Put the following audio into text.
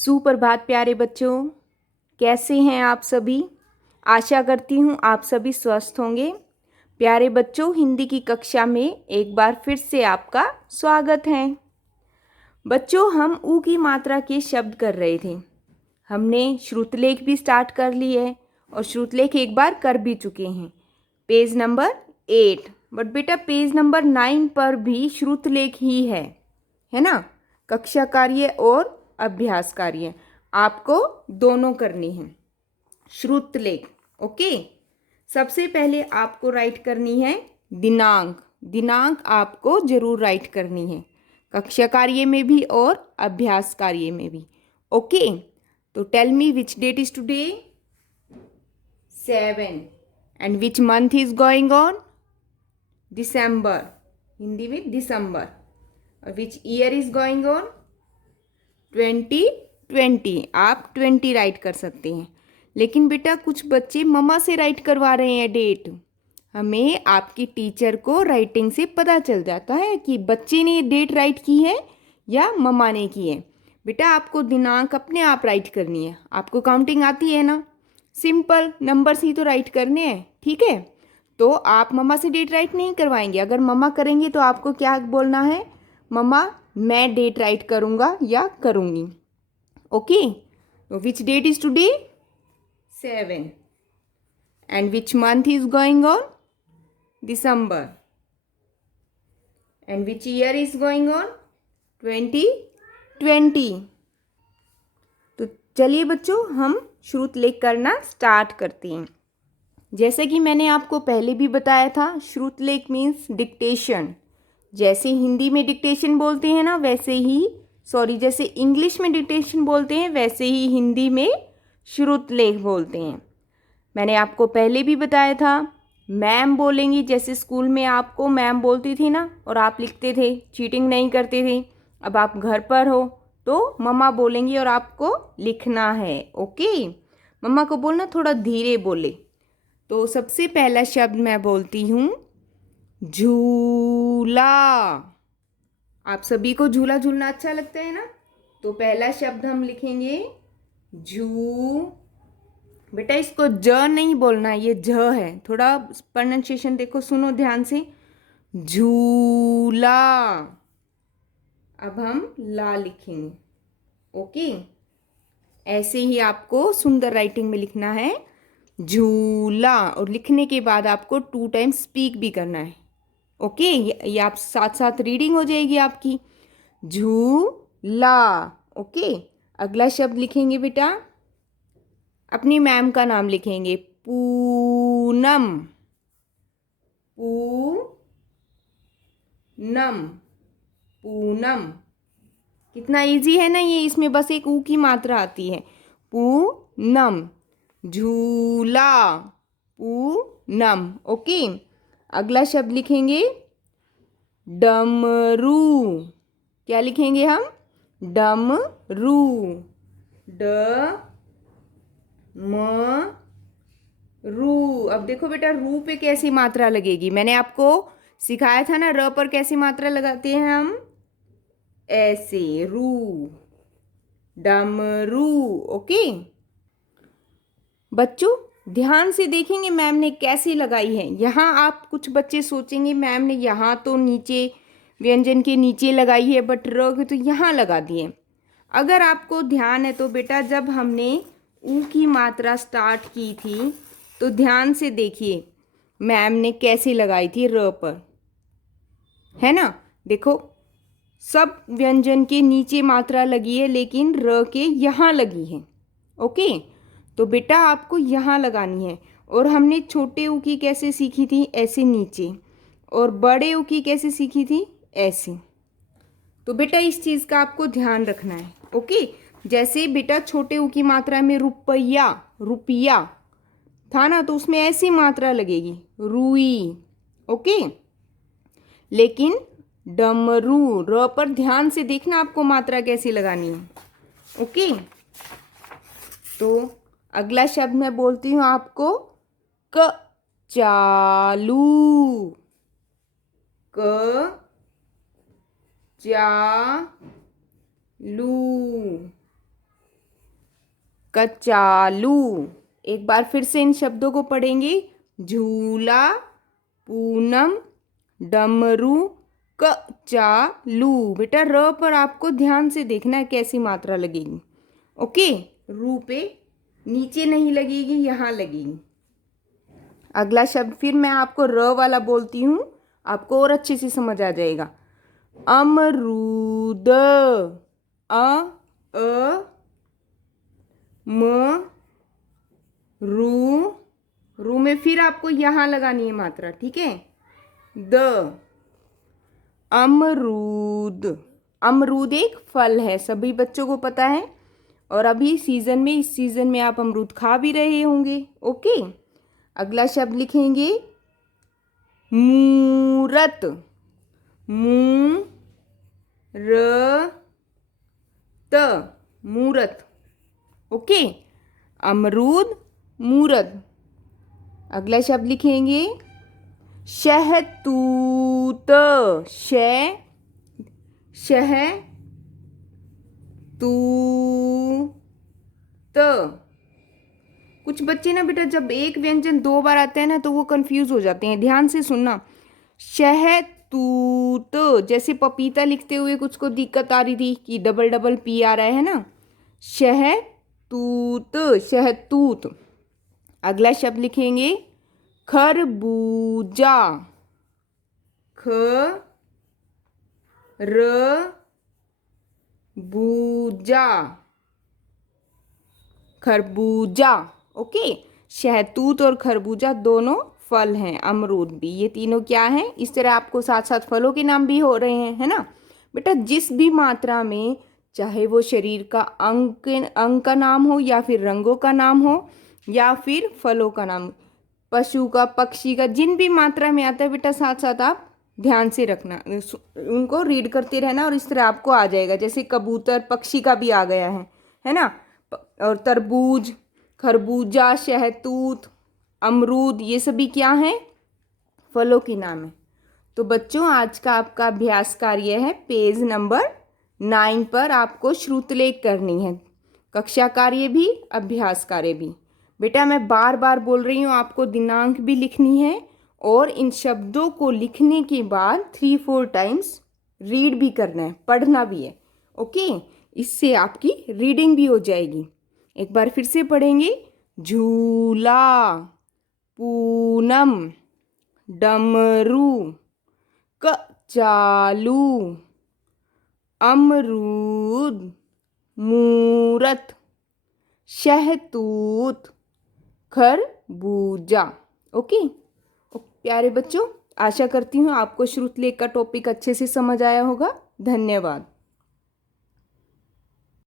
सुप्रभात प्यारे बच्चों, कैसे हैं आप सभी। आशा करती हूँ आप सभी स्वस्थ होंगे। प्यारे बच्चों, हिंदी की कक्षा में एक बार फिर से आपका स्वागत है। बच्चों, हम ऊ की मात्रा के शब्द कर रहे थे। हमने श्रुतलेख भी स्टार्ट कर ली है और श्रुतलेख एक बार कर भी चुके हैं, पेज नंबर 8। बट बेटा पेज नंबर 9 पर भी श्रुतलेख ही है ना। कक्षा कार्य और अभ्यास कार्य आपको दोनों करनी है। श्रुतलेख, ओके। सबसे पहले आपको राइट करनी है दिनांक। दिनांक आपको जरूर राइट करनी है, कक्षा कार्य में भी और अभ्यास कार्य में भी, ओके। तो tell me which date is today? 7। And which month is going on? December, Hindi में दिसंबर। और which year is going on? 2020। आप 20 राइट कर सकते हैं, लेकिन बेटा कुछ बच्चे मम्मा से राइट करवा रहे हैं डेट। हमें आपकी टीचर को राइटिंग से पता चल जाता है कि बच्चे ने डेट राइट की है या मम्मा ने की है। बेटा आपको दिनांक अपने आप राइट करनी है। आपको काउंटिंग आती है ना, सिंपल नंबर्स ही तो राइट करने हैं, ठीक है। तो आप मम्मा से डेट राइट नहीं करवाएंगे। अगर मम्मा करेंगे तो आपको क्या बोलना है? मम्मा मैं डेट राइट करूँगा या करूँगी, ओके। तो which date is today? 7। And which month is going on? December. And which year is going on? 2020। तो चलिए बच्चों, हम श्रुतलेख करना स्टार्ट करते हैं। जैसे कि मैंने आपको पहले भी बताया था, श्रुतलेख मीन्स डिक्टेशन। जैसे हिंदी में डिक्टेशन बोलते हैं ना, वैसे ही जैसे इंग्लिश में डिक्टेशन बोलते हैं, वैसे ही हिंदी में श्रुतलेख बोलते हैं। मैंने आपको पहले भी बताया था, मैम बोलेंगी। जैसे स्कूल में आपको मैम बोलती थी ना और आप लिखते थे, चीटिंग नहीं करते थे। अब आप घर पर हो तो मम्मा बोलेंगी और आपको लिखना है, ओके। मम्मा को बोलना थोड़ा धीरे बोले। तो सबसे पहला शब्द मैं बोलती हूँ झूला। आप सभी को झूला झूलना अच्छा लगता है ना। तो पहला शब्द हम लिखेंगे झू। बेटा इसको ज नहीं बोलना, ये झ है। थोड़ा प्रोनाउंसिएशन देखो, सुनो ध्यान से। झूला। अब हम ला लिखेंगे, ओके। ऐसे ही आपको सुंदर राइटिंग में लिखना है झूला, और लिखने के बाद आपको 2 टाइम स्पीक भी करना है, ओके। ये आप साथ साथ रीडिंग हो जाएगी आपकी। झूला, ओके। अगला शब्द लिखेंगे बेटा, अपनी मैम का नाम लिखेंगे पूनम। पूनम, पूनम। कितना इजी है ना ये, इसमें बस एक ऊ की मात्रा आती है। पूनम। झूला, पूनम, ओके। अगला शब्द लिखेंगे डमरू। क्या लिखेंगे हम? डमरू। ड म रू। अब देखो बेटा, रू पे कैसी मात्रा लगेगी। मैंने आपको सिखाया था ना, र पर कैसी मात्रा लगाते हैं हम, ऐसे, रू। डमरू, ओके। बच्चों ध्यान से देखेंगे मैम ने कैसी लगाई है। यहाँ आप कुछ बच्चे सोचेंगे मैम ने यहाँ तो नीचे व्यंजन के नीचे लगाई है, बट र के तो यहाँ लगा दिए। अगर आपको ध्यान है तो बेटा, जब हमने ऊ की मात्रा स्टार्ट की थी तो ध्यान से देखिए मैम ने कैसी लगाई थी र पर, है ना। देखो सब व्यंजन के नीचे मात्रा लगी है, लेकिन र के यहाँ लगी है, ओके। तो बेटा आपको यहाँ लगानी है। और हमने छोटे ऊ की कैसे सीखी थी, ऐसे नीचे। और बड़े ऊ की कैसे सीखी थी, ऐसे। तो बेटा इस चीज़ का आपको ध्यान रखना है, ओके। जैसे बेटा छोटे ऊ की मात्रा में रुपया, रुपया था ना, तो उसमें ऐसी मात्रा लगेगी रुई, ओके। लेकिन डमरू, र पर ध्यान से देखना आपको मात्रा कैसी लगानी है, ओके। तो अगला शब्द मैं बोलती हूँ आपको क चालू। क चालू, कचालू। एक बार फिर से इन शब्दों को पढ़ेंगे। झूला, पूनम, डमरू, कचालू। बेटा र पर आपको ध्यान से देखना है कैसी मात्रा लगेगी। ओके, रू पे नीचे नहीं लगेगी, यहाँ लगेगी। अगला शब्द फिर मैं आपको र वाला बोलती हूँ, आपको और अच्छे से समझ आ जाएगा। अमरूद, अ म रू में फिर आपको यहाँ लगानी है मात्रा, ठीक है। द, अमरूद। अमरूद एक फल है, सभी बच्चों को पता है। और अभी सीजन में, इस सीजन में आप अमरूद खा भी रहे होंगे। ओके, अगला शब्द लिखेंगे मूरत। मू र त, मूरत। ओके, अमरूद, मूरत। अगला शब्द लिखेंगे शहतूत। शह तू त। कुछ बच्चे ना बेटा जब एक व्यंजन दो बार आते हैं ना तो वो कंफ्यूज हो जाते हैं, ध्यान से सुनना। शहतूत, जैसे पपीता लिखते हुए कुछ को दिक्कत आ रही थी कि डबल डबल पी आ रहा है ना। शहतूत, शहतूत। अगला शब्द लिखेंगे खरबूजा। ख र बूजा, खरबूजा। ओके, शहतूत और खरबूजा दोनों फल हैं, अमरूद भी, ये तीनों क्या हैं। इस तरह आपको साथ साथ फलों के नाम भी हो रहे हैं, है ना बेटा। जिस भी मात्रा में, चाहे वो शरीर का अंग का नाम हो, या फिर रंगों का नाम हो, या फिर फलों का नाम, पशु का, पक्षी का, जिन भी मात्रा में आता है बेटा, साथ साथ आप ध्यान से रखना, उनको रीड करते रहना, और इस तरह आपको आ जाएगा। जैसे कबूतर, पक्षी का भी आ गया है ना। और तरबूज, खरबूजा, शहतूत, अमरूद, ये सभी क्या हैं, फलों के नाम है। तो बच्चों आज का आपका अभ्यास कार्य है, पेज नंबर 9 पर आपको श्रुतलेख करनी है। कक्षा कार्य भी, अभ्यास कार्य भी। बेटा मैं बार बार बोल रही हूँ, आपको दिनांक भी लिखनी है, और इन शब्दों को लिखने के बाद 3-4 टाइम्स रीड भी करना है, पढ़ना भी है। ओके, इससे आपकी रीडिंग भी हो जाएगी। एक बार फिर से पढ़ेंगे। झूला, पूनम, डमरू, कचालू, अमरूद, मूरत, शहतूत, खरबूजा। ओके प्यारे बच्चों, आशा करती हूँ आपको श्रुतलेख का टॉपिक अच्छे से समझ आया होगा। धन्यवाद।